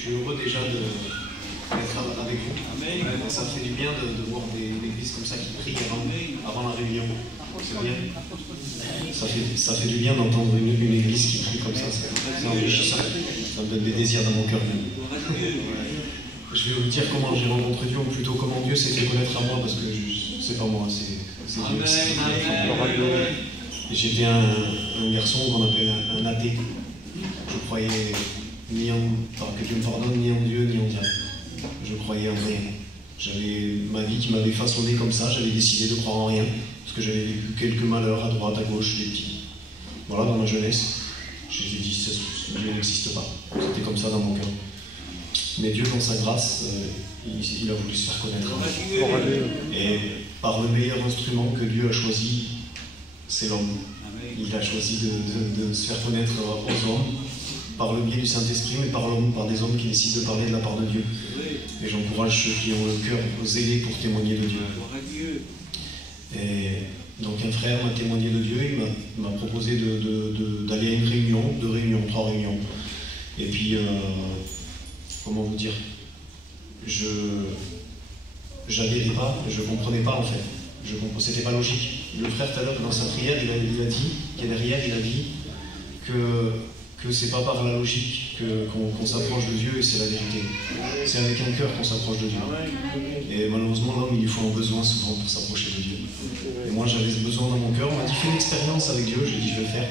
suis heureux déjà d'être avec vous. Ça me fait du bien de voir des églises comme ça qui prient avant la réunion. C'est bien. Ça fait du bien d'entendre une église qui prie comme ça. C'est enrichissant. Ça me donne des désirs dans mon cœur. Je vais vous dire comment j'ai rencontré Dieu, ou plutôt comment Dieu s'est fait connaître à moi, parce que c'est pas moi, c'est Dieu qui s'est fait connaître à moi. J'étais un garçon qu'on appelle un athée. Je croyais ni en, que Dieu me pardonne, ni en Dieu, ni en diable. Je croyais en rien. J'avais ma vie qui m'avait façonné comme ça, j'avais décidé de croire en rien, parce que j'avais vécu quelques malheurs à droite, à gauche, des petits. Voilà, dans ma jeunesse, j'ai dit, Dieu n'existe pas. C'était comme ça dans mon cœur. Mais Dieu, dans sa grâce, il a voulu se faire connaître. Et par le meilleur instrument que Dieu a choisi, c'est l'homme. Il a choisi de se faire connaître aux hommes, par le biais du Saint-Esprit, mais par l'homme, par des hommes qui décident de parler de la part de Dieu. Et j'encourage ceux qui ont le cœur zélé pour témoigner de Dieu. Et donc un frère m'a témoigné de Dieu, il m'a proposé d'aller à une réunion, 2 réunions, 3 réunions. Et puis, comment vous dire, j'adhérais pas, je comprenais pas en fait. C'était pas logique. Le frère tout à l'heure dans sa prière, il a dit, qu'il y a derrière, il a dit que c'est pas par la logique qu'on s'approche de Dieu, et c'est la vérité. C'est avec un cœur qu'on s'approche de Dieu. Et malheureusement, l'homme, il lui faut un besoin souvent pour s'approcher de Dieu. Et moi, j'avais ce besoin dans mon cœur. On m'a dit, fais une expérience avec Dieu. J'ai dit, je vais le faire.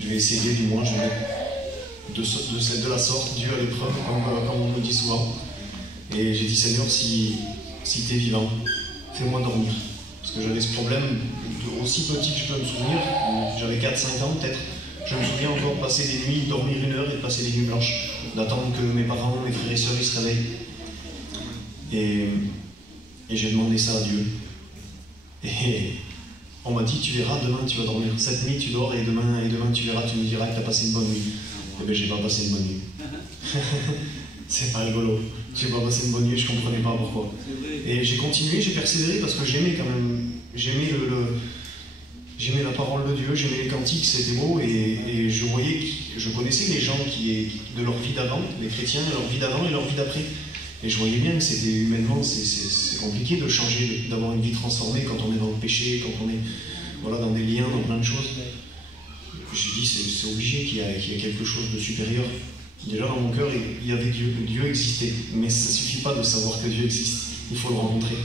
Je vais essayer, du moins, je vais mettre de la sorte, Dieu à l'épreuve, comme on me dit souvent. Et j'ai dit, Seigneur, si tu es vivant, fais-moi dormir. Parce que j'avais ce problème, aussi petit que je peux me souvenir, j'avais 4-5 ans peut-être. Je me souviens encore de passer des nuits, dormir 1 heure et de passer des nuits blanches, d'attendre que mes parents, mes frères et sœurs, ils se réveillent. Et j'ai demandé ça à Dieu. Et on m'a dit, tu verras, demain tu vas dormir. Cette nuit tu dors et demain tu verras, tu me diras que tu as passé une bonne nuit. Eh bien, j'ai pas passé une bonne nuit. C'est pas rigolo. J'ai pas passé une bonne nuit, je comprenais pas pourquoi. Et j'ai continué, j'ai persévéré parce que j'aimais quand même, j'aimais la parole de Dieu, j'aimais les cantiques, c'était beau, et je connaissais les gens de leur vie d'avant, les chrétiens, leur vie d'avant et leur vie d'après. Et je voyais bien que c'était humainement, c'est compliqué de changer, d'avoir une vie transformée quand on est dans le péché, quand on est dans des liens, dans plein de choses. J'ai dit, c'est obligé qu'il y ait quelque chose de supérieur. Déjà dans mon cœur, il y avait Dieu, Dieu existait, mais ça ne suffit pas de savoir que Dieu existe, il faut le rencontrer.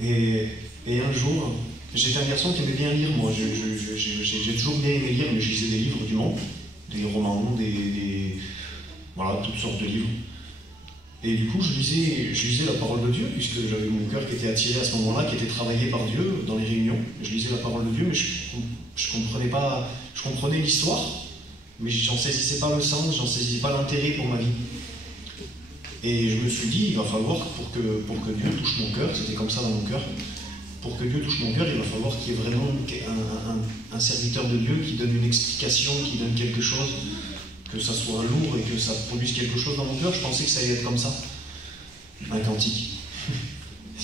Et un jour, j'étais un garçon qui aimait bien lire, moi, j'ai toujours bien aimé lire, mais je lisais des livres du monde, des romans, voilà, toutes sortes de livres. Et du coup, je lisais la parole de Dieu, puisque j'avais mon cœur qui était attiré à ce moment-là, qui était travaillé par Dieu dans les réunions. Je lisais la parole de Dieu, mais je comprenais pas, je comprenais l'histoire, mais j'en saisissais pas le sens, j'en saisissais pas l'intérêt pour ma vie. Et je me suis dit, il va falloir, pour que Dieu touche mon cœur, c'était comme ça dans mon cœur, pour que Dieu touche mon cœur, il va falloir qu'il y ait vraiment un serviteur de Dieu qui donne une explication, qui donne quelque chose, que ça soit lourd et que ça produise quelque chose dans mon cœur. Je pensais que ça allait être comme ça. Un cantique.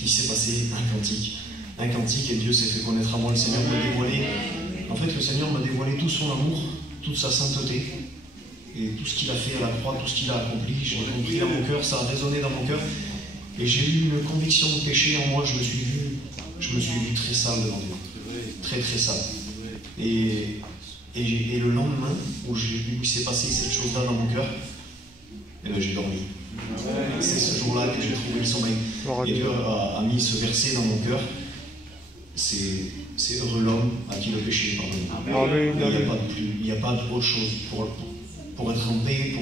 Il s'est passé un cantique. Un cantique, et Dieu s'est fait connaître à moi. Le Seigneur m'a dévoilé. En fait, le Seigneur m'a dévoilé tout son amour, toute sa sainteté, et tout ce qu'il a fait à la croix, tout ce qu'il a accompli. J'ai compris dans mon cœur, ça a résonné dans mon cœur. Et j'ai eu une conviction de péché en moi. Je me suis vu très sale devant Dieu. Très, très sale. Et le lendemain, où il s'est passé cette chose-là dans mon cœur, j'ai dormi. C'est ce jour-là que j'ai trouvé le sommeil. Et Dieu a mis ce verset dans mon cœur. C'est heureux l'homme à qui le péché est pardonné. Il n'y a pas d'autre chose. Pour être en paix,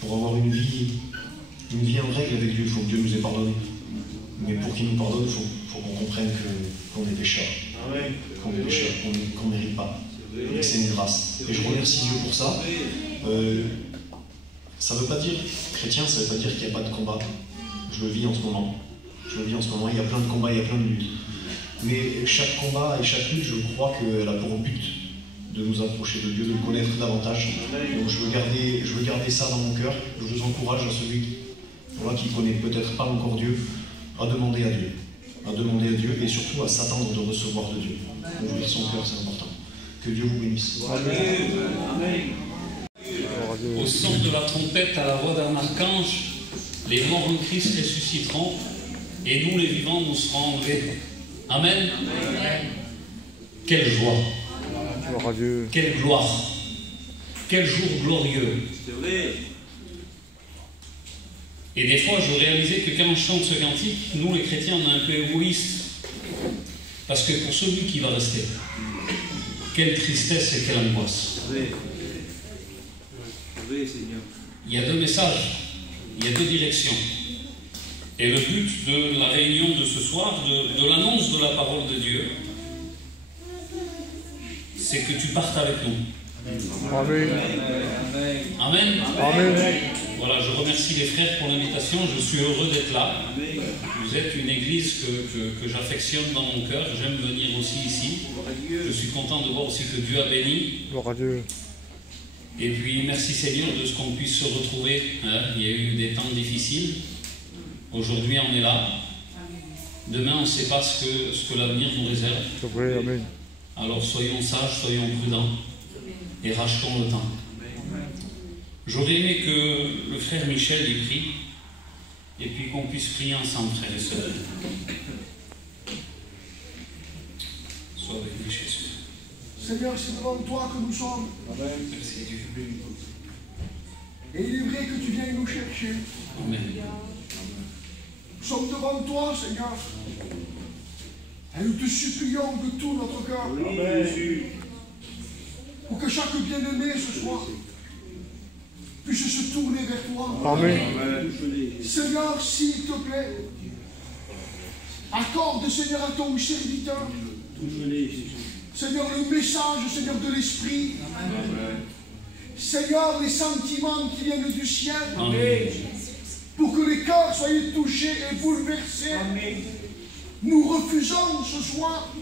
pour avoir une vie en règle avec Dieu, il faut que Dieu nous ait pardonné. Mais pour qu'il nous pardonne, il faut qu'on comprenne qu'on est pécheurs. Qu'on est pécheurs, qu'on ne mérite pas. Et c'est une grâce. Et je remercie Dieu pour ça. Ça ne veut pas dire, chrétien, ça ne veut pas dire qu'il n'y a pas de combat. Je le vis en ce moment. Il y a plein de combats, il y a plein de luttes. Mais chaque combat et chaque lutte, je crois qu'elle a pour but de nous approcher de Dieu, de le connaître davantage. Donc je veux garder ça dans mon cœur. Je vous encourage à celui qui ne connaît peut-être pas encore Dieu, à demander à Dieu. À demander à Dieu et surtout à s'attendre de recevoir de Dieu. Ouvrir son cœur, c'est important. Que Dieu vous bénisse. Amen. Amen. Au son de la trompette, à la voix d'un archange, les morts en Christ ressusciteront, et nous, les vivants, nous serons enlevés. Amen. Amen. Quelle joie! Gloire à Dieu. Quelle gloire! Quel jour glorieux! C'est vrai. Et des fois, je réalisais que quand je chante ce cantique, nous, les chrétiens, on est un peu égoïstes. Parce que pour celui qui va rester, quelle tristesse et quelle angoisse. C'est vrai. C'est vrai, Seigneur. Il y a deux messages, il y a deux directions. Et le but de la réunion de ce soir, de l'annonce de la parole de Dieu, c'est que tu partes avec nous. Amen. Amen. Amen. Voilà, je remercie les frères pour l'invitation. Je suis heureux d'être là. Vous êtes une église que j'affectionne dans mon cœur. J'aime venir aussi ici. Je suis content de voir aussi que Dieu a béni. Gloire à Dieu. Et puis, merci Seigneur de ce qu'on puisse se retrouver. Il y a eu des temps difficiles. Aujourd'hui, on est là. Demain, on ne sait pas ce que l'avenir nous réserve. C'est vrai, amen. Alors, soyons sages, soyons prudents et rachetons le temps. J'aurais aimé que le frère Michel y prie et puis qu'on puisse prier ensemble, frères et sœurs. Sois béni, Jésus. Seigneur, c'est devant toi que nous sommes. Merci Dieu. Et il est vrai que tu viens nous chercher. Amen. Nous sommes devant toi, Seigneur. Et nous te supplions de tout notre cœur. Pour que chaque bien-aimé ce soir puisse se tourner vers toi. Amen. Seigneur, s'il te plaît, accorde, Seigneur, à ton serviteur, Seigneur, le message, Seigneur, de l'Esprit. Seigneur, les sentiments qui viennent du ciel. Amen. Pour que les cœurs soient touchés et bouleversés. Nous refusons ce soir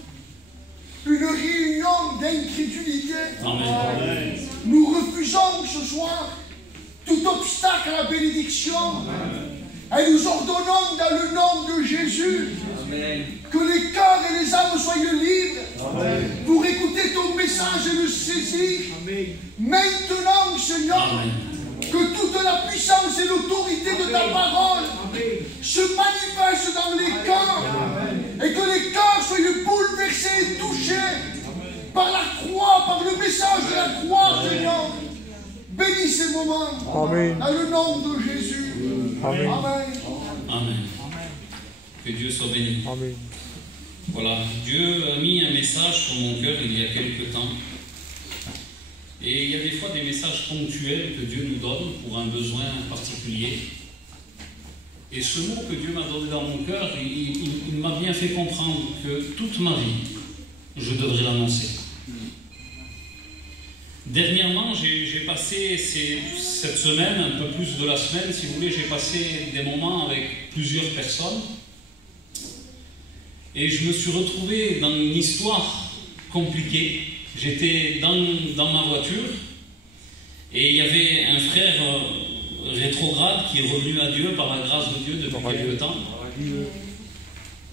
une réunion d'incrédulité. Amen. Nous refusons ce soir tout obstacle à la bénédiction. Et nous ordonnons dans le nom de Jésus que les cœurs et les âmes soient libres pour écouter ton message et le saisir. Maintenant, Seigneur, que toute la puissance et l'autorité de ta parole se manifestent dans les cœurs et que les cœurs soient bouleversés et touchés par la croix, par le message de la croix, Seigneur. Bénis ces moments. Amen. Dans le nom de Jésus. Amen. Amen. Amen. Que Dieu soit béni. Amen. Voilà, Dieu a mis un message sur mon cœur il y a quelque temps. Et il y a des fois des messages ponctuels que Dieu nous donne pour un besoin particulier. Et ce mot que Dieu m'a donné dans mon cœur, il m'a bien fait comprendre que toute ma vie, je devrais l'annoncer. Dernièrement, j'ai passé cette semaine, un peu plus de la semaine, si vous voulez, j'ai passé des moments avec plusieurs personnes. Et je me suis retrouvé dans une histoire compliquée. J'étais dans ma voiture et il y avait un frère rétrograde qui est revenu à Dieu par la grâce de Dieu depuis quelque temps.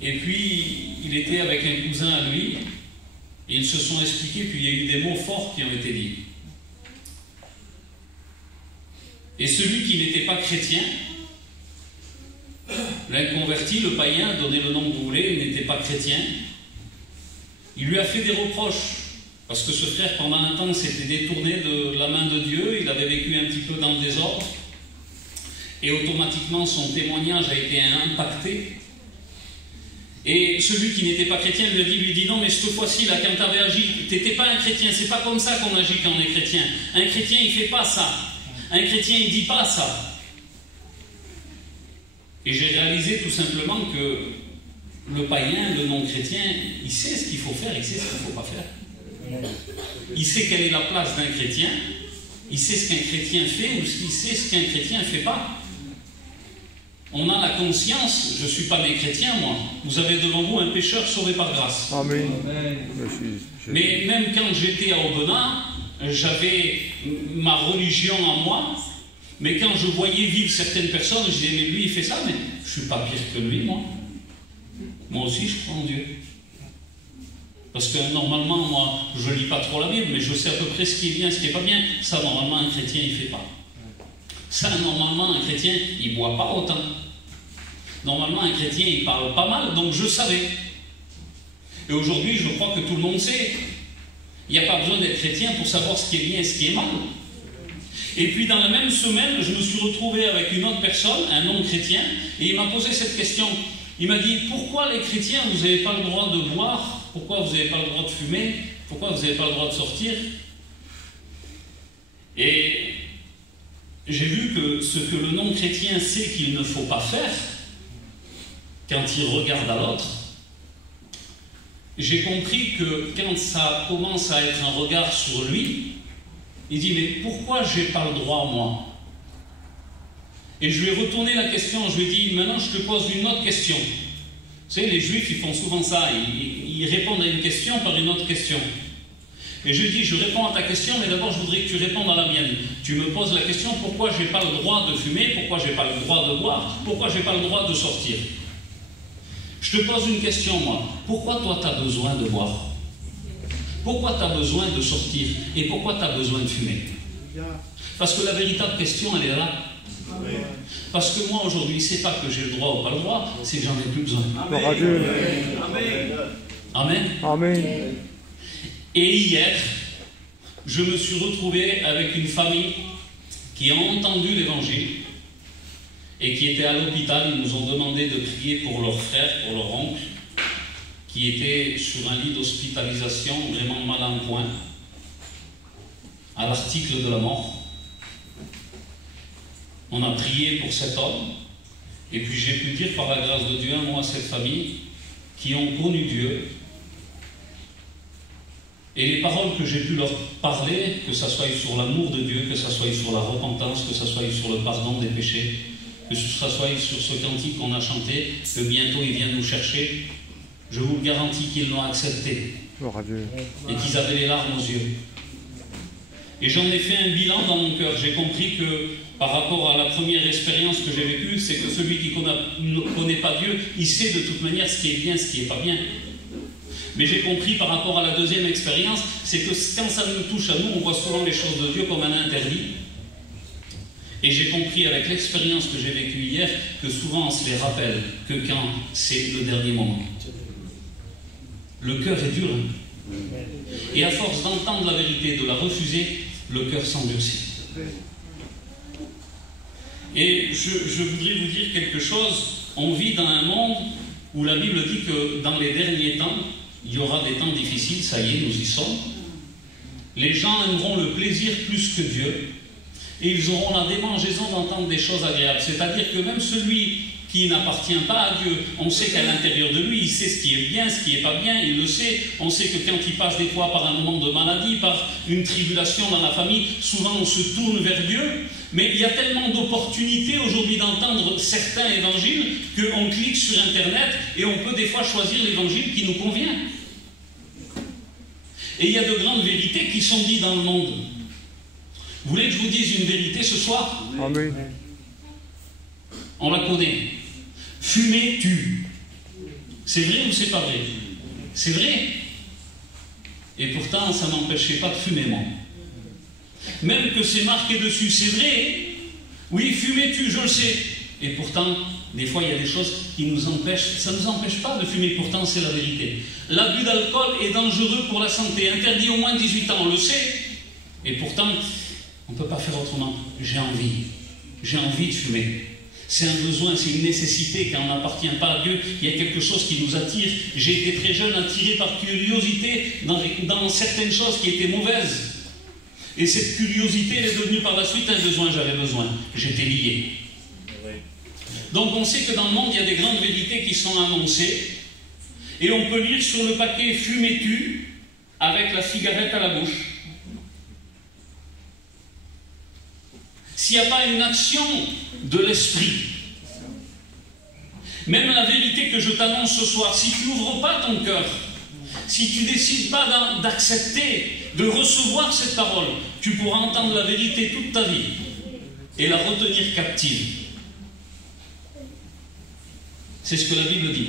Et puis, il était avec un cousin à lui et ils se sont expliqués, puis il y a eu des mots forts qui ont été dits. Et celui qui n'était pas chrétien, l'inconverti, le païen, donnez le nom que vous voulez, il n'était pas chrétien, il lui a fait des reproches. Parce que ce frère, pendant un temps, s'était détourné de la main de Dieu, il avait vécu un petit peu dans le désordre, et automatiquement son témoignage a été impacté. Et celui qui n'était pas chrétien lui dit non, mais cette fois-ci, là, quand tu avais agi, tu n'étais pas un chrétien, c'est pas comme ça qu'on agit quand on est chrétien. Un chrétien, il ne fait pas ça. Un chrétien, il ne dit pas ça. Et j'ai réalisé tout simplement que le païen, le non-chrétien, il sait ce qu'il faut faire, il sait ce qu'il ne faut pas faire. Il sait quelle est la place d'un chrétien, il sait ce qu'un chrétien fait ou il sait ce qu'un chrétien ne fait pas. On a la conscience, je ne suis pas né chrétien moi, vous avez devant vous un pécheur sauvé par grâce. Amen. Mais même quand j'étais à Aubenas, j'avais ma religion en moi, mais quand je voyais vivre certaines personnes, je disais mais lui il fait ça, mais je ne suis pas pire que lui moi. Moi aussi je crois en Dieu. Parce que normalement, moi, je ne lis pas trop la Bible, mais je sais à peu près ce qui est bien, ce qui n'est pas bien. Ça, normalement, un chrétien, il ne fait pas. Ça, normalement, un chrétien, il ne boit pas autant. Normalement, un chrétien, il parle pas mal, donc je savais. Et aujourd'hui, je crois que tout le monde sait. Il n'y a pas besoin d'être chrétien pour savoir ce qui est bien et ce qui est mal. Et puis, dans la même semaine, je me suis retrouvé avec une autre personne, un non-chrétien, et il m'a posé cette question. Il m'a dit, pourquoi les chrétiens, vous n'avez pas le droit de boire? Pourquoi vous n'avez pas le droit de fumer? Pourquoi vous n'avez pas le droit de sortir? Et j'ai vu que ce que le non-chrétien sait qu'il ne faut pas faire, quand il regarde à l'autre, j'ai compris que quand ça commence à être un regard sur lui, il dit, mais pourquoi je n'ai pas le droit, moi? Et je lui ai retourné la question, je lui ai dit, maintenant je te pose une autre question. Vous savez, les juifs, ils font souvent ça, ils répondent à une question par une autre question. Et je lui ai dit, je réponds à ta question, mais d'abord je voudrais que tu répondes à la mienne. Tu me poses la question, pourquoi je n'ai pas le droit de fumer, pourquoi je n'ai pas le droit de boire, pourquoi je n'ai pas le droit de sortir? Je te pose une question, moi. Pourquoi toi, tu as besoin de boire? Pourquoi tu as besoin de sortir? Et pourquoi tu as besoin de fumer? Parce que la véritable question, elle est là. Parce que moi, aujourd'hui, c'est pas que j'ai le droit ou pas le droit, c'est que j'en ai plus besoin. Amen. Amen. Amen. Et hier, je me suis retrouvé avec une famille qui a entendu l'évangile et qui était à l'hôpital. Ils nous ont demandé de prier pour leur frère, pour leur oncle, qui était sur un lit d'hospitalisation vraiment mal en point, à l'article de la mort. On a prié pour cet homme, et puis j'ai pu dire par la grâce de Dieu, moi, à cette famille, qui ont connu Dieu. Et les paroles que j'ai pu leur parler, que ce soit sur l'amour de Dieu, que ce soit sur la repentance, que ce soit sur le pardon des péchés, que ce soit sur ce cantique qu'on a chanté, que bientôt il vient nous chercher, je vous le garantis qu'ils l'ont accepté. Et qu'ils avaient les larmes aux yeux. Et j'en ai fait un bilan dans mon cœur. J'ai compris que par rapport à la première expérience que j'ai vécue, c'est que celui qui ne connaît pas Dieu, il sait de toute manière ce qui est bien, ce qui n'est pas bien. Mais j'ai compris par rapport à la deuxième expérience, c'est que quand ça nous touche à nous, on voit souvent les choses de Dieu comme un interdit. Et j'ai compris avec l'expérience que j'ai vécue hier, que souvent on se les rappelle que quand c'est le dernier moment. Le cœur est dur. Hein. Et à force d'entendre la vérité, de la refuser, le cœur s'endurcit. Et je voudrais vous dire quelque chose. On vit dans un monde où la Bible dit que dans les derniers temps, il y aura des temps difficiles, ça y est, nous y sommes. Les gens aimeront le plaisir plus que Dieu, et ils auront la démangeaison d'entendre des choses agréables. C'est-à-dire que même celui qui n'appartient pas à Dieu, on sait qu'à l'intérieur de lui, il sait ce qui est bien, ce qui n'est pas bien, il le sait. On sait que quand il passe des fois par un moment de maladie, par une tribulation dans la famille, souvent on se tourne vers Dieu. Mais il y a tellement d'opportunités aujourd'hui d'entendre certains évangiles qu'on clique sur Internet et on peut des fois choisir l'évangile qui nous convient. Et il y a de grandes vérités qui sont dites dans le monde. Vous voulez que je vous dise une vérité ce soir? Amen. On la connaît. Fumer tue. C'est vrai ou c'est pas vrai? C'est vrai. Et pourtant, ça m'empêchait pas de fumer, moi. Même que c'est marqué dessus, c'est vrai. Oui, fumer tue, je le sais. Et pourtant, des fois, il y a des choses qui nous empêchent. Ça ne nous empêche pas de fumer, pourtant, c'est la vérité. L'abus d'alcool est dangereux pour la santé. Interdit au moins de 18 ans, on le sait. Et pourtant, on ne peut pas faire autrement. J'ai envie. J'ai envie de fumer. C'est un besoin, c'est une nécessité. Quand on n'appartient pas à Dieu, il y a quelque chose qui nous attire. J'ai été très jeune, attiré par curiosité dans certaines choses qui étaient mauvaises. Et cette curiosité, elle est devenue par la suite un besoin. J'avais besoin. J'étais lié. Donc on sait que dans le monde, il y a des grandes vérités qui sont annoncées. Et on peut lire sur le paquet « Fumez-tu » avec la cigarette à la bouche. S'il n'y a pas une action de l'esprit, même la vérité que je t'annonce ce soir, si tu n'ouvres pas ton cœur, si tu ne décides pas d'accepter, de recevoir cette parole, tu pourras entendre la vérité toute ta vie et la retenir captive. C'est ce que la Bible dit.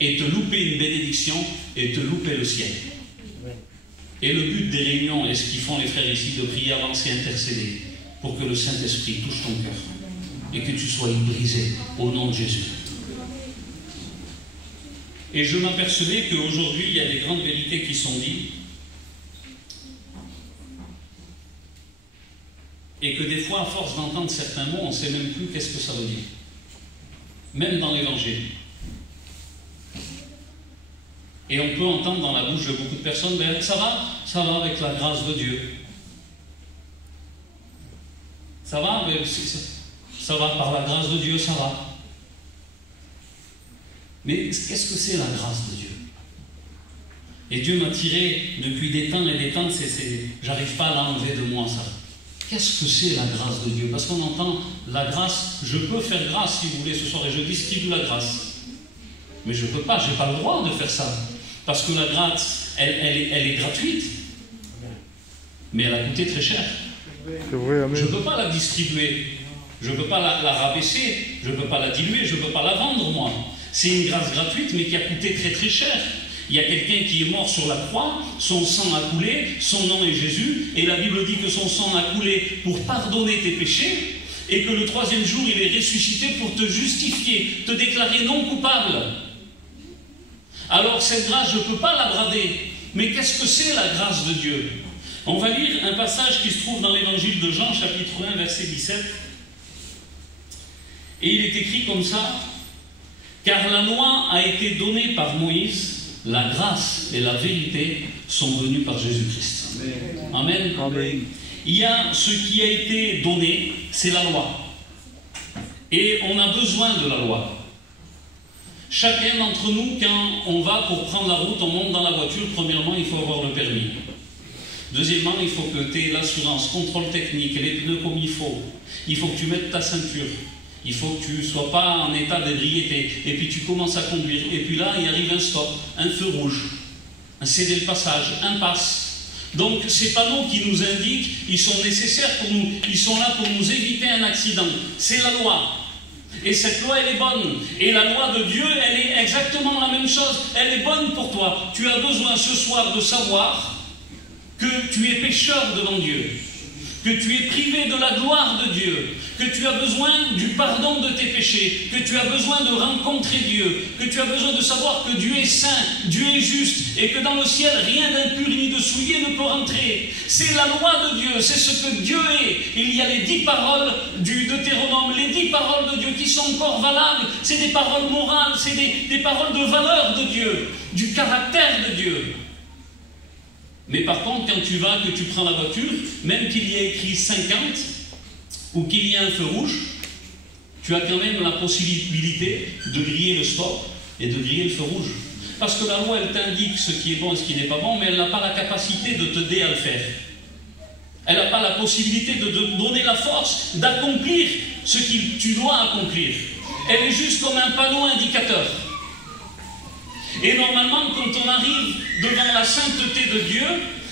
Et te louper une bénédiction et te louper le ciel. Et le but des réunions, et ce qu'ils font les frères ici, de prier, avancer, intercéder, pour que le Saint-Esprit touche ton cœur et que tu sois brisé au nom de Jésus. Et je m'apercevais qu'aujourd'hui, il y a des grandes vérités qui sont dites et que des fois, à force d'entendre certains mots, on ne sait même plus qu'est-ce que ça veut dire. Même dans l'Évangile. Et on peut entendre dans la bouche de beaucoup de personnes, ben, ça va avec la grâce de Dieu. Ça va, ben, ça va par la grâce de Dieu, ça va. Mais qu'est-ce que c'est la grâce de Dieu? Et Dieu m'a tiré depuis des temps et des temps, j'arrive pas à l'enlever de moi ça. Qu'est-ce que c'est la grâce de Dieu? Parce qu'on entend la grâce, je peux faire grâce si vous voulez ce soir, et je distribue la grâce. Mais je ne peux pas, je n'ai pas le droit de faire ça. Parce que la grâce, elle est gratuite. Mais elle a coûté très cher. Je ne peux pas la distribuer. Je ne peux pas la rabaisser. Je ne peux pas la diluer. Je ne peux pas la vendre, moi. C'est une grâce gratuite, mais qui a coûté très très cher. Il y a quelqu'un qui est mort sur la croix, son sang a coulé, son nom est Jésus, et la Bible dit que son sang a coulé pour pardonner tes péchés, et que le troisième jour, il est ressuscité pour te justifier, te déclarer non coupable. Alors cette grâce, je ne peux pas la brader. Mais qu'est-ce que c'est la grâce de Dieu? On va lire un passage qui se trouve dans l'évangile de Jean, chapitre 1, verset 17. Et il est écrit comme ça: car la loi a été donnée par Moïse, la grâce et la vérité sont venues par Jésus-Christ. Amen. Amen. Il y a ce qui a été donné, c'est la loi. Et on a besoin de la loi. Chacun d'entre nous, quand on va pour prendre la route, on monte dans la voiture, premièrement, il faut avoir le permis. Deuxièmement, il faut que tu aies l'assurance, contrôle technique, les pneus comme il faut. Il faut que tu mettes ta ceinture. Il faut que tu ne sois pas en état d'ébriété. Et puis tu commences à conduire. Et puis là, il arrive un stop, un feu rouge, un céder le passage, un passe. Donc ces panneaux qui nous indiquent, ils sont nécessaires pour nous. Ils sont là pour nous éviter un accident. C'est la loi. Et cette loi, elle est bonne. Et la loi de Dieu, elle est exactement la même chose. Elle est bonne pour toi. Tu as besoin ce soir de savoir que tu es pécheur devant Dieu, que tu es privé de la gloire de Dieu, que tu as besoin du pardon de tes péchés, que tu as besoin de rencontrer Dieu, que tu as besoin de savoir que Dieu est saint, Dieu est juste, et que dans le ciel, rien d'impur ni de souillé ne peut rentrer. C'est la loi de Dieu, c'est ce que Dieu est. Il y a les 10 paroles du Deutéronome, les 10 paroles de Dieu qui sont encore valables. C'est des paroles morales, c'est des paroles de valeur de Dieu, du caractère de Dieu. Mais par contre, quand tu vas, que tu prends la voiture, même qu'il y ait écrit 50, ou qu'il y ait un feu rouge, tu as quand même la possibilité de griller le stop et de griller le feu rouge. Parce que la loi, elle t'indique ce qui est bon et ce qui n'est pas bon, mais elle n'a pas la capacité de t'aider à le faire. Elle n'a pas la possibilité de te donner la force d'accomplir ce que tu dois accomplir. Elle est juste comme un panneau indicateur. Et normalement, quand on arrive devant la sainteté de Dieu,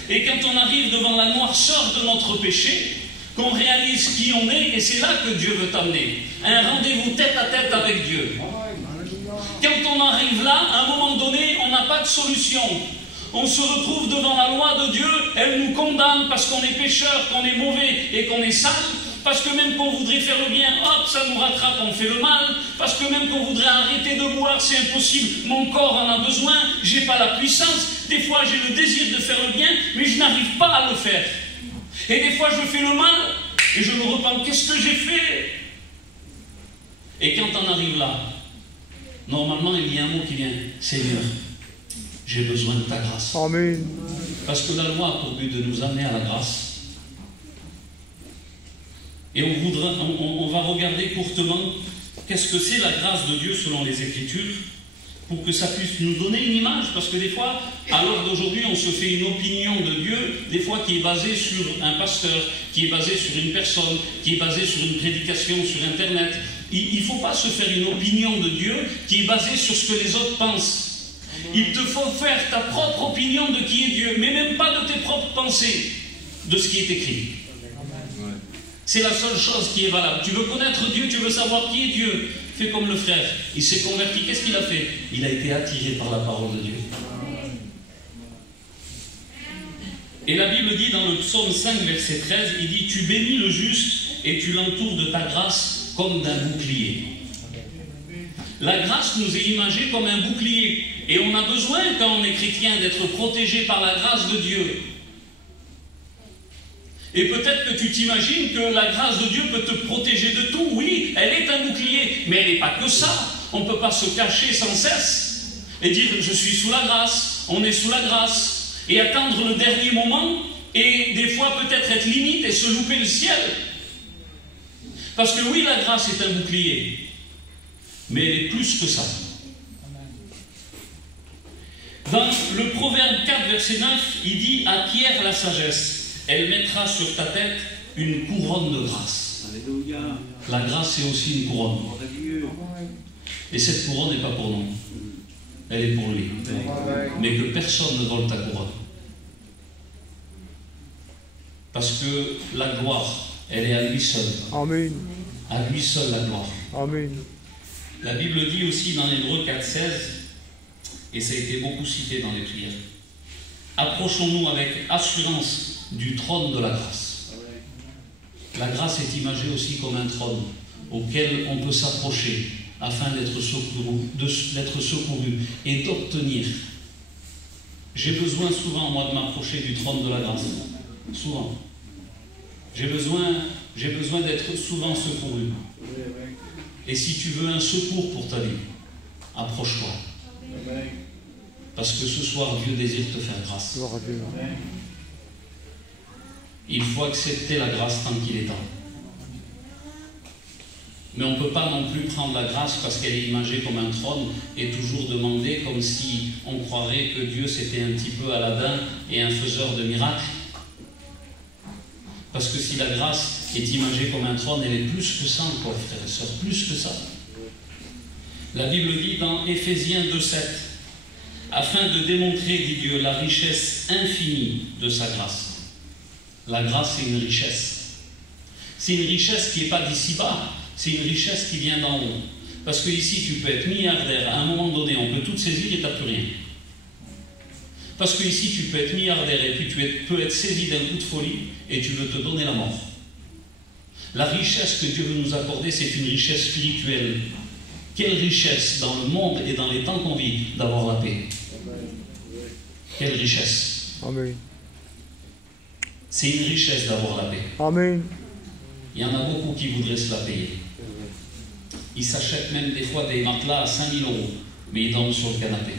et quand on arrive devant la noirceur de notre péché, qu'on réalise qui on est, et c'est là que Dieu veut t'amener. Un rendez-vous tête à tête avec Dieu. Quand on arrive là, à un moment donné, on n'a pas de solution. On se retrouve devant la loi de Dieu, elle nous condamne parce qu'on est pécheur, qu'on est mauvais et qu'on est sale. Parce que même qu'on voudrait faire le bien, hop, ça nous rattrape, on fait le mal. Parce que même qu'on voudrait arrêter de boire, c'est impossible, mon corps en a besoin, j'ai pas la puissance. Des fois, j'ai le désir de faire le bien, mais je n'arrive pas à le faire. Et des fois, je fais le mal, et je me repens, qu'est-ce que j'ai fait? Et quand on arrive là, normalement, il y a un mot qui vient, Seigneur, j'ai besoin de ta grâce. Amen. Parce que la loi a pour but de nous amener à la grâce. Et on va regarder courtement qu'est-ce que c'est la grâce de Dieu selon les Écritures, pour que ça puisse nous donner une image, parce que des fois, à l'heure d'aujourd'hui, on se fait une opinion de Dieu, des fois qui est basée sur un pasteur, qui est basée sur une personne, qui est basée sur une prédication sur Internet. Il ne faut pas se faire une opinion de Dieu qui est basée sur ce que les autres pensent. Il te faut faire ta propre opinion de qui est Dieu, mais même pas de tes propres pensées, de ce qui est écrit. C'est la seule chose qui est valable. Tu veux connaître Dieu, tu veux savoir qui est Dieu. Fais comme le frère. Il s'est converti. Qu'est-ce qu'il a fait? Il a été attiré par la parole de Dieu. Et la Bible dit dans le psaume 5, verset 13, il dit « Tu bénis le juste et tu l'entoures de ta grâce comme d'un bouclier. » La grâce nous est imagée comme un bouclier. Et on a besoin, quand on est chrétien, d'être protégé par la grâce de Dieu. Et peut-être que tu t'imagines que la grâce de Dieu peut te protéger de tout. Oui, elle est un bouclier, mais elle n'est pas que ça. On ne peut pas se cacher sans cesse et dire « je suis sous la grâce », on est sous la grâce, et attendre le dernier moment, et des fois peut-être être limite et se louper le ciel. Parce que oui, la grâce est un bouclier, mais elle est plus que ça. Dans le Proverbe 4, verset 9, il dit « Acquiert la sagesse, elle mettra sur ta tête une couronne de grâce. » Alléluia. La grâce est aussi une couronne. Et cette couronne n'est pas pour nous. Elle est pour lui. Mais que personne ne vole ta couronne. Parce que la gloire, elle est à lui seul. Amen. À lui seul la gloire. Amen. La Bible dit aussi dans Hébreux 4, 16, et ça a été beaucoup cité dans les prières, approchons-nous avec assurance du trône de la grâce. La grâce est imagée aussi comme un trône auquel on peut s'approcher afin d'être secouru et d'obtenir. J'ai besoin souvent, moi, de m'approcher du trône de la grâce. Souvent. J'ai besoin d'être souvent secouru. Et si tu veux un secours pour ta vie, approche-toi. Parce que ce soir, Dieu désire te faire grâce. Gloire à Dieu. Il faut accepter la grâce tant qu'il est temps. Mais on ne peut pas non plus prendre la grâce parce qu'elle est imagée comme un trône et toujours demander comme si on croirait que Dieu c'était un petit peu Aladdin et un faiseur de miracles. Parce que si la grâce est imagée comme un trône, elle est plus que ça encore, frères et sœurs, plus que ça. La Bible dit dans Éphésiens 2,7, afin de démontrer, dit Dieu, la richesse infinie de sa grâce. La grâce, c'est une richesse. C'est une richesse qui n'est pas d'ici-bas, c'est une richesse qui vient d'en haut. Parce que ici, tu peux être milliardaire, à un moment donné, on peut tout saisir et tu n'as plus rien. Parce que ici, tu peux être milliardaire et puis tu peux être saisi d'un coup de folie et tu veux te donner la mort. La richesse que Dieu veut nous accorder, c'est une richesse spirituelle. Quelle richesse dans le monde et dans les temps qu'on vit d'avoir la paix. Quelle richesse. Amen. C'est une richesse d'avoir la paix. Amen. Il y en a beaucoup qui voudraient se la payer. Ils s'achètent même des fois des matelas à 5 000 €, mais ils dorment sur le canapé.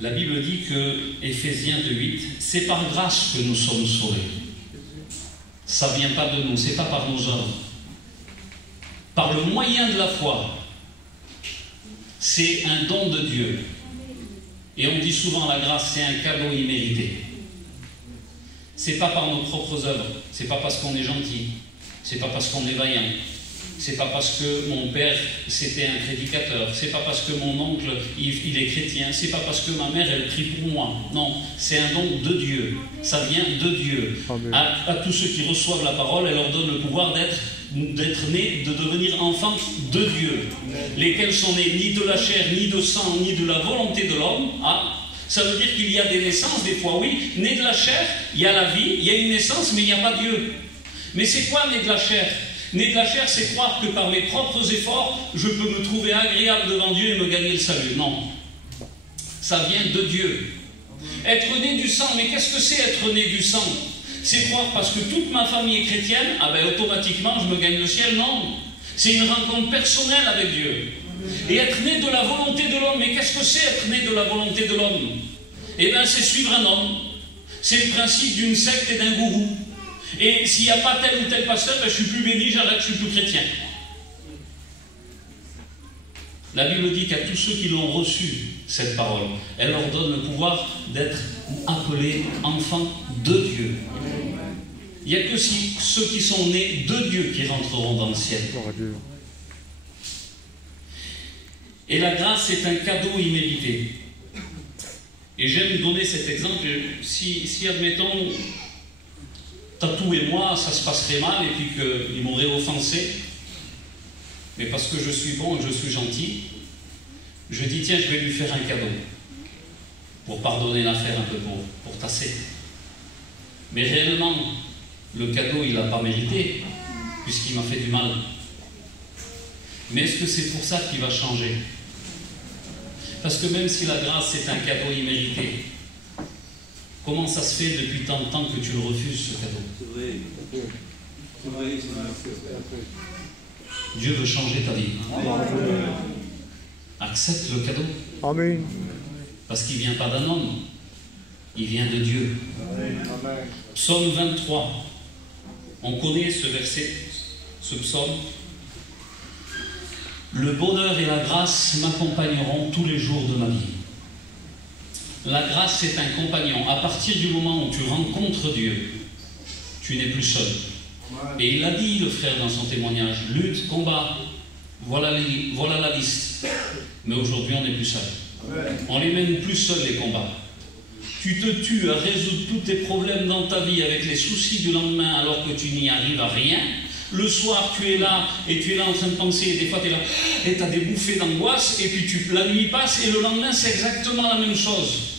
La Bible dit que, Éphésiens 2,8, c'est par grâce que nous sommes sauvés. Ça ne vient pas de nous, c'est pas par nos œuvres. Par le moyen de la foi. C'est un don de Dieu. Et on dit souvent la grâce, c'est un cadeau immérité. C'est pas par nos propres œuvres, c'est pas parce qu'on est gentil, c'est pas parce qu'on est vaillant, c'est pas parce que mon père c'était un prédicateur, c'est pas parce que mon oncle il est chrétien, c'est pas parce que ma mère elle prie pour moi. Non, c'est un don de Dieu, ça vient de Dieu. À tous ceux qui reçoivent la parole, elle leur donne le pouvoir d'être nés, de devenir enfants de Dieu, lesquels sont nés ni de la chair, ni de sang, ni de la volonté de l'homme. Ah, ça veut dire qu'il y a des naissances, des fois oui, nés de la chair, il y a la vie, il y a une naissance, mais il n'y a pas Dieu. Mais c'est quoi né de la chair? Né de la chair, c'est croire que par mes propres efforts, je peux me trouver agréable devant Dieu et me gagner le salut. Non. Ça vient de Dieu. Être né du sang, mais qu'est-ce que c'est être né du sang? C'est croire parce que toute ma famille est chrétienne, ah ben automatiquement je me gagne le ciel? Non. C'est une rencontre personnelle avec Dieu. Et être né de la volonté de l'homme, mais qu'est-ce que c'est être né de la volonté de l'homme? Eh bien c'est suivre un homme. C'est le principe d'une secte et d'un gourou. Et s'il n'y a pas tel ou tel pasteur, ben, je suis plus béni, j'arrête, je suis plus chrétien. La Bible dit qu'à tous ceux qui l'ont reçu, cette parole, elle leur donne le pouvoir d'être appelés enfants de Dieu. Il n'y a que ceux qui sont nés de Dieu qui rentreront dans le ciel. Et la grâce est un cadeau immérité. Et j'aime donner cet exemple. Si admettons, Tatou et moi, ça se passerait mal et puis qu'ils m'auraient offensé, mais parce que je suis bon et je suis gentil, Je dis, tiens, je vais lui faire un cadeau pour pardonner l'affaire un peu, pour tasser. Mais réellement, le cadeau, il ne l'a pas mérité, puisqu'il m'a fait du mal. Mais est-ce que c'est pour ça qu'il va changer? Parce que même si la grâce est un cadeau immérité, comment ça se fait depuis tant de temps que tu le refuses, ce cadeau? C'est vrai. C'est vrai, Dieu veut changer ta vie. Accepte le cadeau. Amen. Parce qu'il ne vient pas d'un homme, il vient de Dieu. Psaume 23. On connaît ce verset, ce psaume. Le bonheur et la grâce m'accompagneront tous les jours de ma vie. La grâce est un compagnon. À partir du moment où tu rencontres Dieu, tu n'es plus seul. Et il l'a dit, le frère, dans son témoignage, lutte, combat, voilà la liste. Mais aujourd'hui, on n'est plus seul. On les mène plus seuls, les combats. Tu te tues à résoudre tous tes problèmes dans ta vie avec les soucis du lendemain alors que tu n'y arrives à rien. Le soir, tu es là et tu es là en train de penser, et des fois tu es là et tu as des bouffées d'angoisse, et puis la nuit passe et le lendemain c'est exactement la même chose.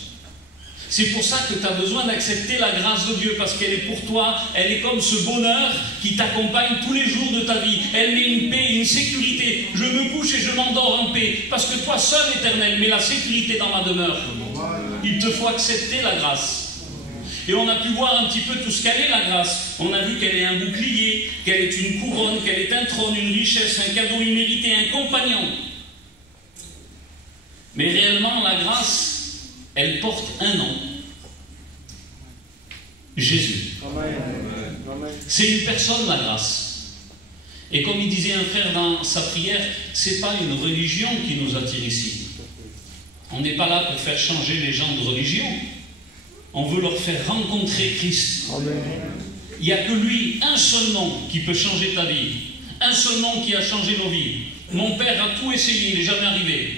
C'est pour ça que tu as besoin d'accepter la grâce de Dieu, parce qu'elle est pour toi, elle est comme ce bonheur qui t'accompagne tous les jours de ta vie. Elle met une paix, une sécurité. Je me couche et je m'endors en paix, parce que toi seul, Éternel, mets la sécurité dans ma demeure. Il te faut accepter la grâce. Et on a pu voir un petit peu tout ce qu'elle est, la grâce. On a vu qu'elle est un bouclier, qu'elle est une couronne, qu'elle est un trône, une richesse, un cadeau immérité, un compagnon. Mais réellement, la grâce, elle porte un nom. Jésus. C'est une personne, la grâce. Et comme il disait un frère dans sa prière, c'est pas une religion qui nous attire ici. On n'est pas là pour faire changer les gens de religion. On veut leur faire rencontrer Christ. Amen. Il n'y a que lui, un seul nom qui peut changer ta vie. Un seul nom qui a changé nos vies. Mon père a tout essayé, il n'est jamais arrivé.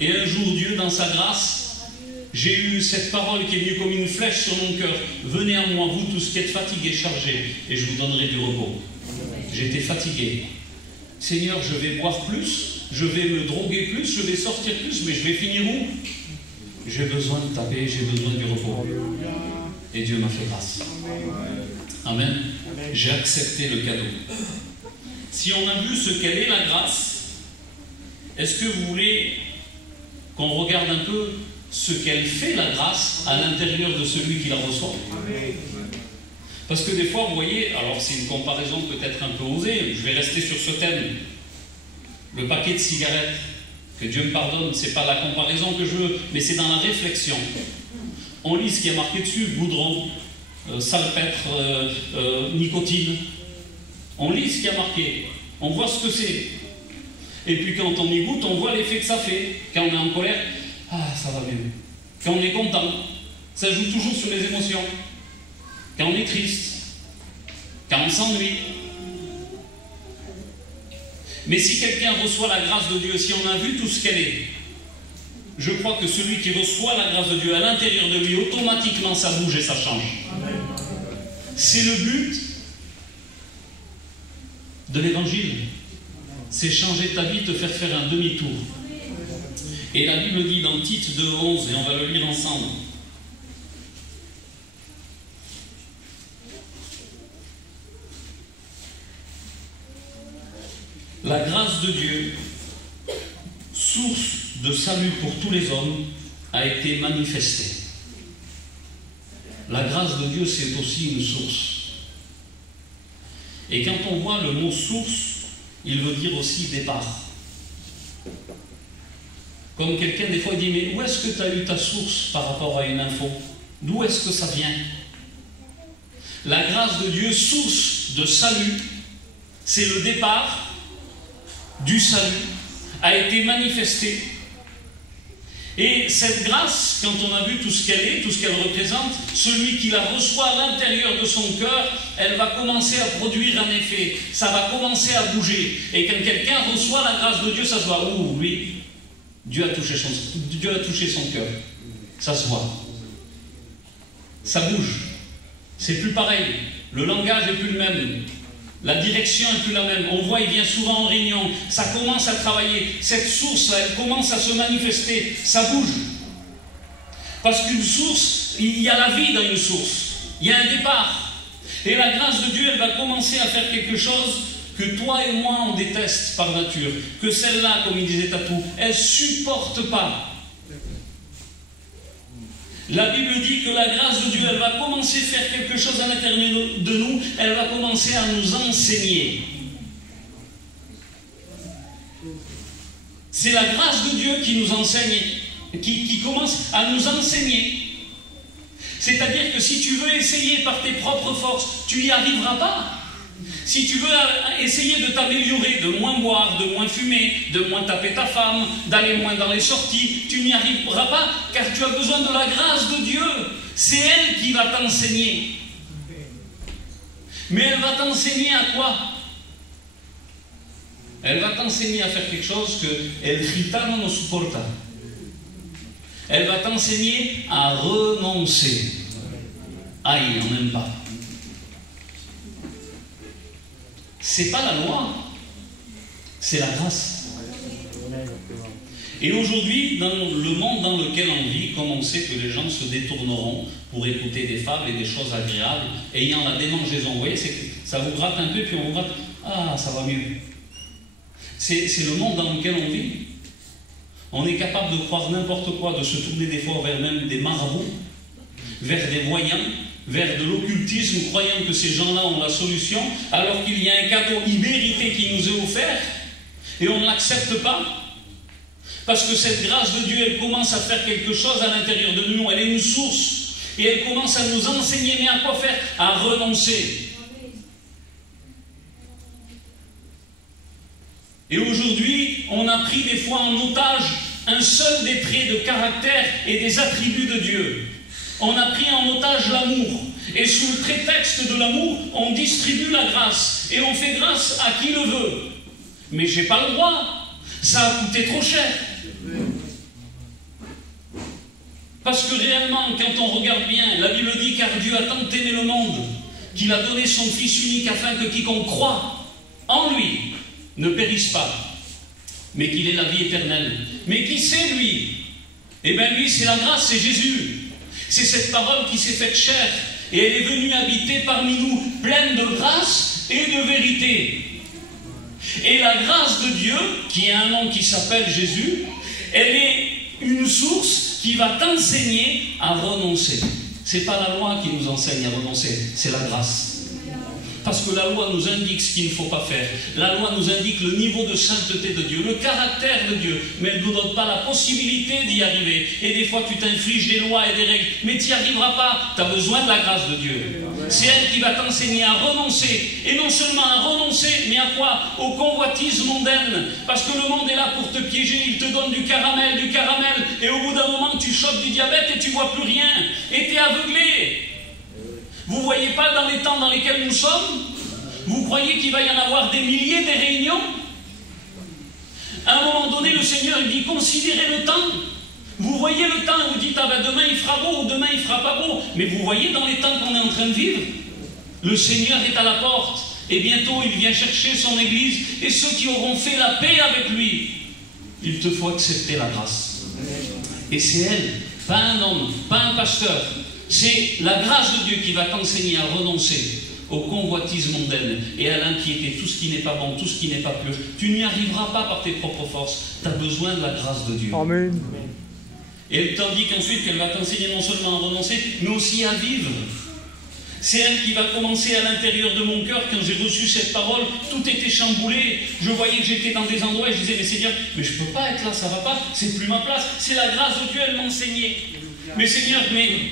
Et un jour, Dieu, dans sa grâce, j'ai eu cette parole qui est venue comme une flèche sur mon cœur. Venez à moi, vous tous qui êtes fatigués, chargés, et je vous donnerai du repos. J'étais fatigué. Seigneur, je vais boire plus, je vais me droguer plus, je vais sortir plus, mais je vais finir où? J'ai besoin de ta paix, j'ai besoin du repos. Et Dieu m'a fait grâce. Amen. J'ai accepté le cadeau. Si on a vu ce qu'elle est, la grâce, est-ce que vous voulez qu'on regarde un peu ce qu'elle fait, la grâce, à l'intérieur de celui qui la reçoit? Parce que des fois, vous voyez, alors c'est une comparaison peut-être un peu osée, je vais rester sur ce thème. Le paquet de cigarettes, que Dieu me pardonne, c'est pas la comparaison que je veux, mais c'est dans la réflexion. On lit ce qui est marqué dessus, goudron, salpêtre, nicotine. On lit ce qui est marqué, on voit ce que c'est. Et puis quand on y goûte, on voit l'effet que ça fait. Quand on est en colère, ah, ça va mieux. Quand on est content, ça joue toujours sur les émotions. Quand on est triste, quand on s'ennuie. Mais si quelqu'un reçoit la grâce de Dieu, si on a vu tout ce qu'elle est, je crois que celui qui reçoit la grâce de Dieu à l'intérieur de lui, automatiquement ça bouge et ça change. C'est le but de l'évangile. C'est changer ta vie, te faire faire un demi-tour. Et la Bible dit dans Tite 2:11, et on va le lire ensemble. La grâce de Dieu, source de salut pour tous les hommes, a été manifestée. La grâce de Dieu, c'est aussi une source. Et quand on voit le mot source, il veut dire aussi départ. Comme quelqu'un, des fois, dit, mais où est-ce que tu as eu ta source par rapport à une info? D'où est-ce que ça vient? La grâce de Dieu, source de salut, c'est le départ du salut, a été manifestée. Et cette grâce, quand on a vu tout ce qu'elle est, tout ce qu'elle représente, celui qui la reçoit à l'intérieur de son cœur, elle va commencer à produire un effet. Ça va commencer à bouger. Et quand quelqu'un reçoit la grâce de Dieu, ça se voit. Ouh, lui, Dieu a touché son cœur. Ça se voit. Ça bouge. C'est plus pareil. Le langage n'est plus le même. La direction n'est plus la même. On voit, il vient souvent en réunion. Ça commence à travailler. Cette source-là, elle commence à se manifester. Ça bouge. Parce qu'une source, il y a la vie dans une source. Il y a un départ. Et la grâce de Dieu, elle va commencer à faire quelque chose que toi et moi, on déteste par nature. Que celle-là, comme il disait Tatou, elle ne supporte pas. La Bible dit que la grâce de Dieu, elle va commencer à faire quelque chose à l'intérieur de nous, elle va commencer à nous enseigner. C'est la grâce de Dieu qui nous enseigne, qui commence à nous enseigner. C'est-à-dire que si tu veux essayer par tes propres forces, tu n'y arriveras pas. Si tu veux essayer de t'améliorer, de moins boire, de moins fumer, de moins taper ta femme, d'aller moins dans les sorties, tu n'y arriveras pas, car tu as besoin de la grâce de Dieu. C'est elle qui va t'enseigner. Mais elle va t'enseigner à quoi? Elle va t'enseigner à faire quelque chose que El Gitano no supporta. Elle va t'enseigner à renoncer. Aïe, on n'aime pas. C'est pas la loi, c'est la grâce. Et aujourd'hui, dans le monde dans lequel on vit, comme on sait que les gens se détourneront pour écouter des fables et des choses agréables, ayant la démangeaison, vous voyez, ça vous gratte un peu, puis on vous gratte, ah, ça va mieux. C'est le monde dans lequel on vit. On est capable de croire n'importe quoi, de se tourner des fois vers même des marabouts, vers des voyants, vers de l'occultisme, croyant que ces gens-là ont la solution, alors qu'il y a un cadeau immérité qui nous est offert, et on ne l'accepte pas. Parce que cette grâce de Dieu, elle commence à faire quelque chose à l'intérieur de nous, elle est une source, et elle commence à nous enseigner, mais à quoi faire? À renoncer. Et aujourd'hui, on a pris des fois en otage un seul des traits de caractère et des attributs de Dieu. On a pris en otage l'amour. Et sous le prétexte de l'amour, on distribue la grâce. Et on fait grâce à qui le veut. Mais j'ai pas le droit. Ça a coûté trop cher. Parce que réellement, quand on regarde bien, la Bible dit, car Dieu a tant aimé le monde, qu'il a donné son Fils unique afin que quiconque croit en lui ne périsse pas, mais qu'il ait la vie éternelle. Mais qui c'est lui? Eh bien lui, c'est la grâce, c'est Jésus. C'est cette parole qui s'est faite chair, et elle est venue habiter parmi nous, pleine de grâce et de vérité. Et la grâce de Dieu, qui a un nom qui s'appelle Jésus, elle est une source qui va t'enseigner à renoncer. Ce n'est pas la loi qui nous enseigne à renoncer, c'est la grâce. Parce que la loi nous indique ce qu'il ne faut pas faire. La loi nous indique le niveau de sainteté de Dieu, le caractère de Dieu. Mais elle ne nous donne pas la possibilité d'y arriver. Et des fois, tu t'infliges des lois et des règles. Mais tu n'y arriveras pas. Tu as besoin de la grâce de Dieu. C'est elle qui va t'enseigner à renoncer. Et non seulement à renoncer, mais à quoi? Aux convoitises mondaines. Parce que le monde est là pour te piéger. Il te donne du caramel. Et au bout d'un moment, tu chopes du diabète et tu ne vois plus rien. Et tu es aveuglé. Vous ne voyez pas dans les temps dans lesquels nous sommes? Vous croyez qu'il va y en avoir des milliers des réunions? À un moment donné, le Seigneur il dit, considérez le temps. Vous voyez le temps, vous dites, ah ben demain il fera beau, ou demain il fera pas beau. Mais vous voyez dans les temps qu'on est en train de vivre, le Seigneur est à la porte. Et bientôt il vient chercher son Église. Et ceux qui auront fait la paix avec lui, il te faut accepter la grâce. Et c'est elle, pas un homme, pas un pasteur. C'est la grâce de Dieu qui va t'enseigner à renoncer aux convoitises mondaines et à l'impiété, tout ce qui n'est pas bon, tout ce qui n'est pas pur. Tu n'y arriveras pas par tes propres forces. Tu as besoin de la grâce de Dieu. Amen. Et elle t'indique qu'ensuite qu'elle va t'enseigner non seulement à renoncer, mais aussi à vivre. C'est elle qui va commencer à l'intérieur de mon cœur. Quand j'ai reçu cette parole, tout était chamboulé. Je voyais que j'étais dans des endroits et je disais, mais Seigneur, mais je ne peux pas être là, ça ne va pas, c'est plus ma place. C'est la grâce de Dieu, elle m'enseignait. Mais Seigneur,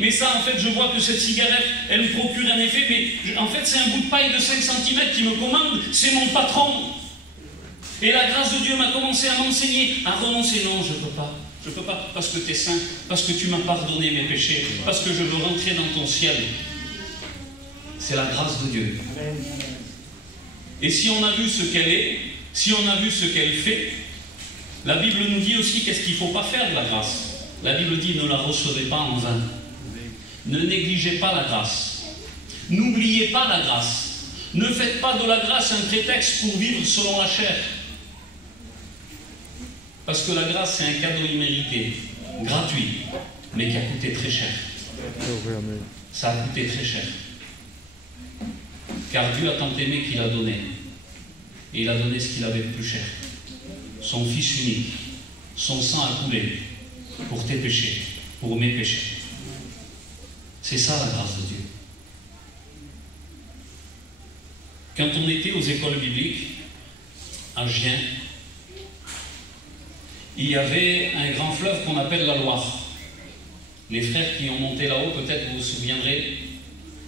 mais ça en fait, je vois que cette cigarette, elle me procure un effet, mais en fait c'est un bout de paille de 5 cm qui me commande, c'est mon patron. Et la grâce de Dieu m'a commencé à m'enseigner à renoncer. Non, je ne peux pas, parce que tu es saint, parce que tu m'as pardonné mes péchés, parce que je veux rentrer dans ton ciel. C'est la grâce de Dieu. Et si on a vu ce qu'elle est, si on a vu ce qu'elle fait, la Bible nous dit aussi qu'est-ce qu'il ne faut pas faire de la grâce. La Bible dit, ne la recevez pas en vain. Ne négligez pas la grâce. N'oubliez pas la grâce. Ne faites pas de la grâce un prétexte pour vivre selon la chair. Parce que la grâce, c'est un cadeau immérité, gratuit, mais qui a coûté très cher. Ça a coûté très cher. Car Dieu a tant aimé qu'il a donné. Et il a donné ce qu'il avait de plus cher. Son Fils unique. Son sang a coulé pour tes péchés, pour mes péchés. C'est ça la grâce de Dieu. Quand on était aux écoles bibliques, à Gien, il y avait un grand fleuve qu'on appelle la Loire. Les frères qui ont monté là-haut, peut-être vous vous souviendrez,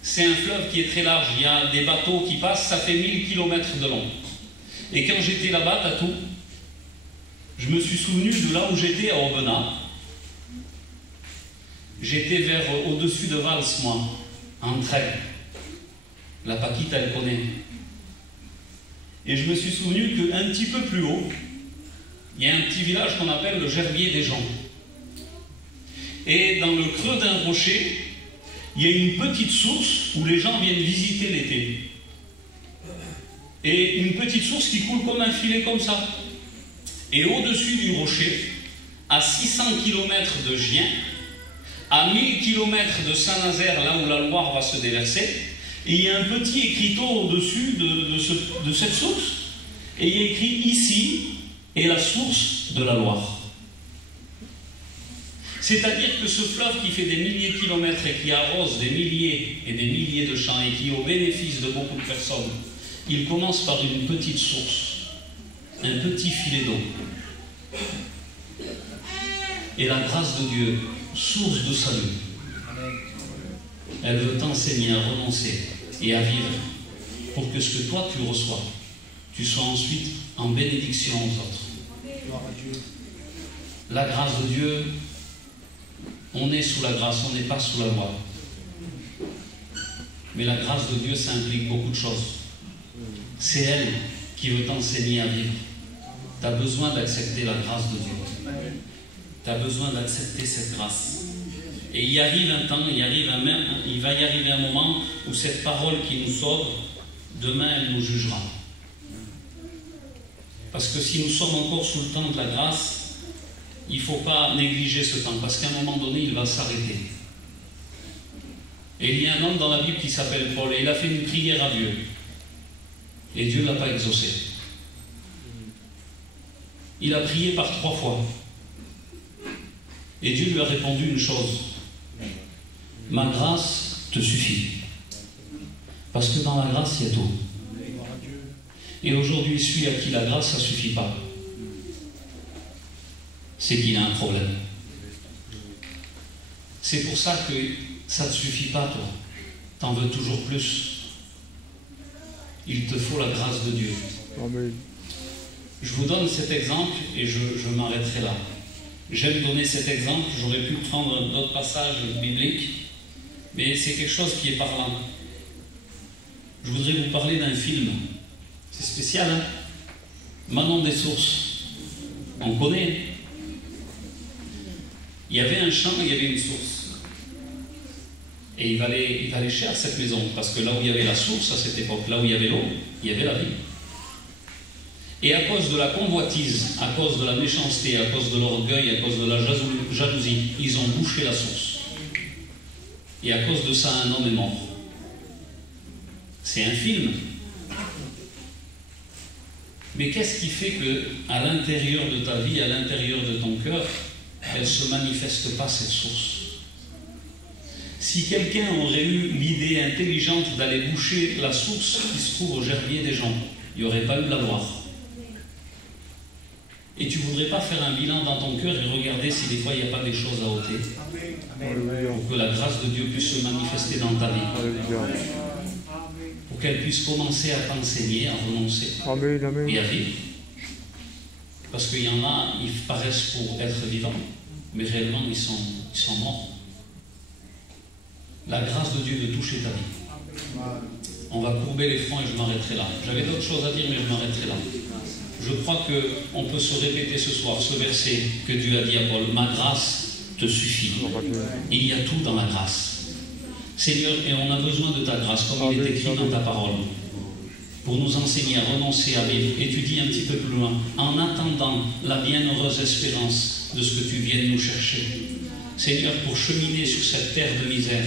c'est un fleuve qui est très large. Il y a des bateaux qui passent, ça fait 1000 km de long. Et quand j'étais là-bas, Tatou, je me suis souvenu de là où j'étais à Aubenas. J'étais vers au-dessus de Vals, moi, en Trèves. La Paquita, elle connaît. Et je me suis souvenu qu'un petit peu plus haut, il y a un petit village qu'on appelle le Gerbier des Gens. Et dans le creux d'un rocher, il y a une petite source où les gens viennent visiter l'été. Et une petite source qui coule comme un filet comme ça. Et au-dessus du rocher, à 600 km de Gien, à 1000 km de Saint-Nazaire, là où la Loire va se déverser, et il y a un petit écriteau au-dessus de cette source, et il y a écrit « Ici est la source de la Loire ». C'est-à-dire que ce fleuve qui fait des milliers de kilomètres et qui arrose des milliers et des milliers de champs et qui est au bénéfice de beaucoup de personnes, il commence par une petite source, un petit filet d'eau. Et la grâce de Dieu, source de salut, elle veut t'enseigner à renoncer et à vivre pour que ce que toi tu reçois, tu sois ensuite en bénédiction aux autres. La grâce de Dieu, on est sous la grâce, on n'est pas sous la loi. Mais la grâce de Dieu, ça implique beaucoup de choses. C'est elle qui veut t'enseigner à vivre. Tu as besoin d'accepter la grâce de Dieu. Tu as besoin d'accepter cette grâce. Et il arrive un temps, il va y arriver un moment où cette parole qui nous sauve, demain elle nous jugera. Parce que si nous sommes encore sous le temps de la grâce, il ne faut pas négliger ce temps, parce qu'à un moment donné, il va s'arrêter. Et il y a un homme dans la Bible qui s'appelle Paul, et il a fait une prière à Dieu. Et Dieu ne l'a pas exaucé. Il a prié par 3 fois. Et Dieu lui a répondu une chose. Ma grâce te suffit. Parce que dans la grâce, il y a tout. Et aujourd'hui, celui à qui la grâce, ça ne suffit pas, c'est qu'il a un problème. C'est pour ça que ça ne te suffit pas, toi. T'en veux toujours plus. Il te faut la grâce de Dieu. Amen. Je vous donne cet exemple et je m'arrêterai là. J'aime donner cet exemple, j'aurais pu prendre d'autres passages bibliques, mais c'est quelque chose qui est parlant. Je voudrais vous parler d'un film. C'est spécial, hein? Manon des Sources. On connaît. Il y avait un champ, il y avait une source. Et il valait cher cette maison, parce que là où il y avait la source à cette époque, là où il y avait l'eau, il y avait la vie. Et à cause de la convoitise, à cause de la méchanceté, à cause de l'orgueil, à cause de la jalousie, ils ont bouché la source. Et à cause de ça, un homme est mort. C'est un film. Mais qu'est-ce qui fait que, à l'intérieur de ta vie, à l'intérieur de ton cœur, elle ne se manifeste pas, cette source? Si quelqu'un aurait eu l'idée intelligente d'aller boucher la source qui se trouve au Gerbier des Gens, il n'y aurait pas eu la Loire. Et tu ne voudrais pas faire un bilan dans ton cœur et regarder si des fois il n'y a pas des choses à ôter pour que la grâce de Dieu puisse se manifester dans ta vie, pour qu'elle puisse commencer à t'enseigner, à renoncer et à vivre. Parce qu'il y en a, ils paraissent pour être vivants, mais réellement ils sont morts. La grâce de Dieu veut toucher ta vie. On va courber les fronts et je m'arrêterai là. J'avais d'autres choses à dire, mais je m'arrêterai là. Je crois qu'on peut se répéter ce soir ce verset que Dieu a dit à Paul. Ma grâce te suffit. Il y a tout dans la grâce. Seigneur, et on a besoin de ta grâce, comme il est écrit dans ta parole. pour nous enseigner à renoncer à vivre. Et tu dis un petit peu plus loin, en attendant la bienheureuse espérance de ce que tu viens nous chercher. Seigneur, pour cheminer sur cette terre de misère,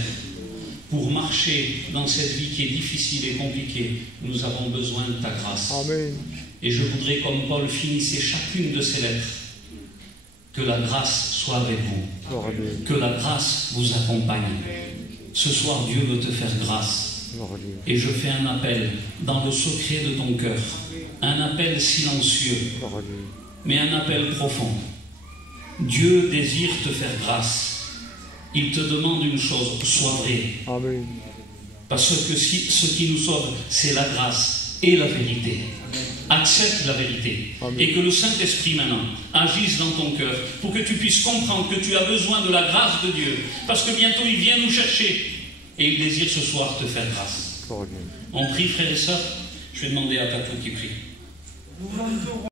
pour marcher dans cette vie qui est difficile et compliquée, nous avons besoin de ta grâce. Amen. Et je voudrais, comme Paul finissait chacune de ses lettres, que la grâce soit avec vous, Amen. que la grâce vous accompagne. Ce soir, Dieu veut te faire grâce. Et je fais un appel dans le secret de ton cœur, un appel silencieux, mais un appel profond. Dieu désire te faire grâce. Il te demande une chose, sois vrai. Amen. Parce que ce qui nous sauve, c'est la grâce et la vérité. Accepte la vérité. Amen. Et que le Saint-Esprit maintenant agisse dans ton cœur pour que tu puisses comprendre que tu as besoin de la grâce de Dieu. Parce que bientôt il vient nous chercher. Et il désire ce soir te faire grâce. On prie, frères et sœurs. Je vais demander à Tatou qui prie.